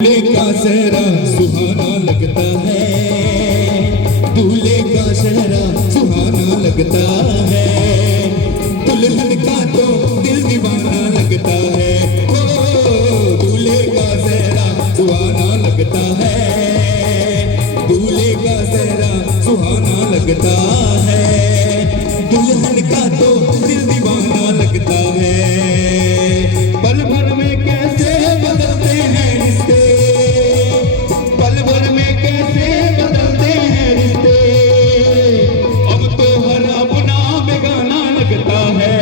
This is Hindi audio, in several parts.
दूल्हे का सेहरा सुहाना लगता है, दूल्हे का सेहरा सुहाना लगता है, दुल्हन का तो दिल दीवाना लगता है। ओ दूल्हे का सेहरा सुहाना लगता है, दूल्हे का सेहरा सुहाना लगता है, दुल्हन का तो दिल दीवाना लगता है। पल भर में कैसे बदलते हैं रिश्ते, पल भर में कैसे बदलते हैं रिश्ते, अब तो हर अपना बेगाना लगता है।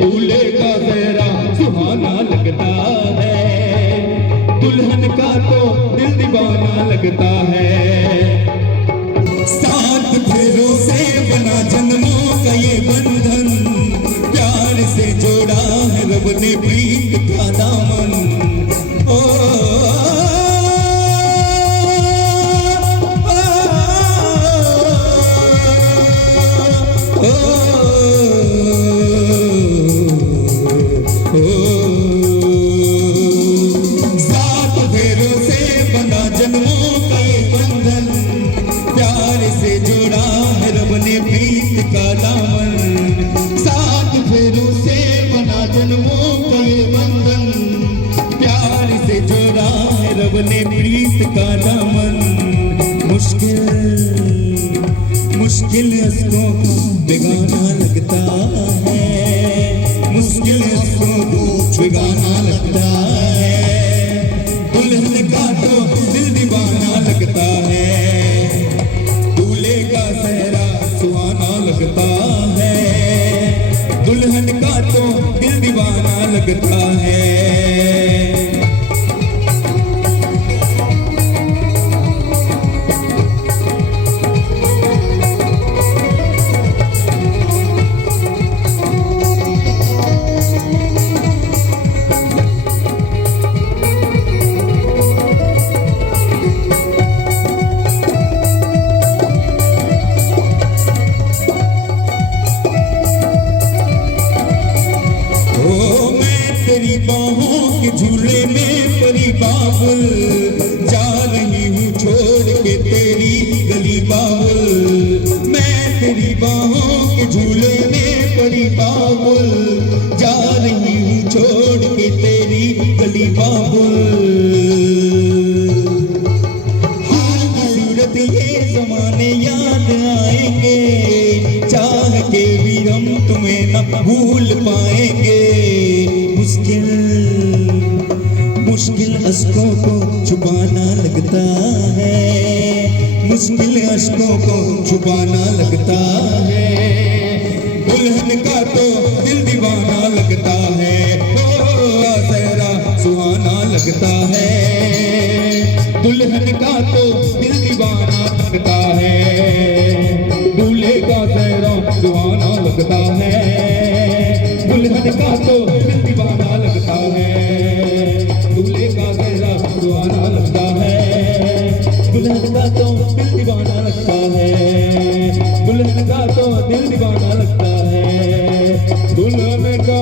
दूल्हे का सेहरा सुहाना लगता है, दुल्हन का तो दिल दीवाना लगता है। सात फेरों से बना जन्मों का ये बंधन, प्यार से जोड़ा है रब ने प्रीत का दामन। ओ सात फेरों से बना जन्मों का ये बंधन, प्यार से जोड़ा है रब ने प्रीत का दामन। सात फेरों से बना जन्मों का ये बंधन, प्यार से जोड़ा है रब ने प्रीत का दामन। मुश्किल अश्कों को बेगाना लगता है, मुश्किल अश्कों को बेगाना लगता है, दुल्हन का तो दिल दीवाना लगता है। दूल्हे का सेहरा सुहाना लगता है, दुल्हन का तो दिल दीवाना लगता है। तेरी बाहों के झूले में परी बाबुल, जा रही हूँ छोड़ के तेरी गली बाबुल। मैं तेरी बाहों के झूले में परी बाबुल, जा रही हूँ छोड़ के तेरी गली बाबुल। सूरत ये जमाने याद आएंगे, चाह के भी हम तुम्हें न भूल पाएंगे। मुश्किल अश्कों को छुपाना लगता है, मुश्किल अश्कों को छुपाना लगता है, दुल्हन का तो दिल दीवाना लगता है। ओ सेहरा सुहाना लगता है, दुल्हन का तो दिल दीवाना लगता है। दूल्हे का सेहरा सुहाना लगता है, दुल्हन का तो दिल दीवाना लगता है। दूल्हे का सेहरा सुहाना लगता है, दुल्हन का तो दिल दीवाना लगता है, दुल्हन का तो दिल दीवाना लगता है, दुल्हन का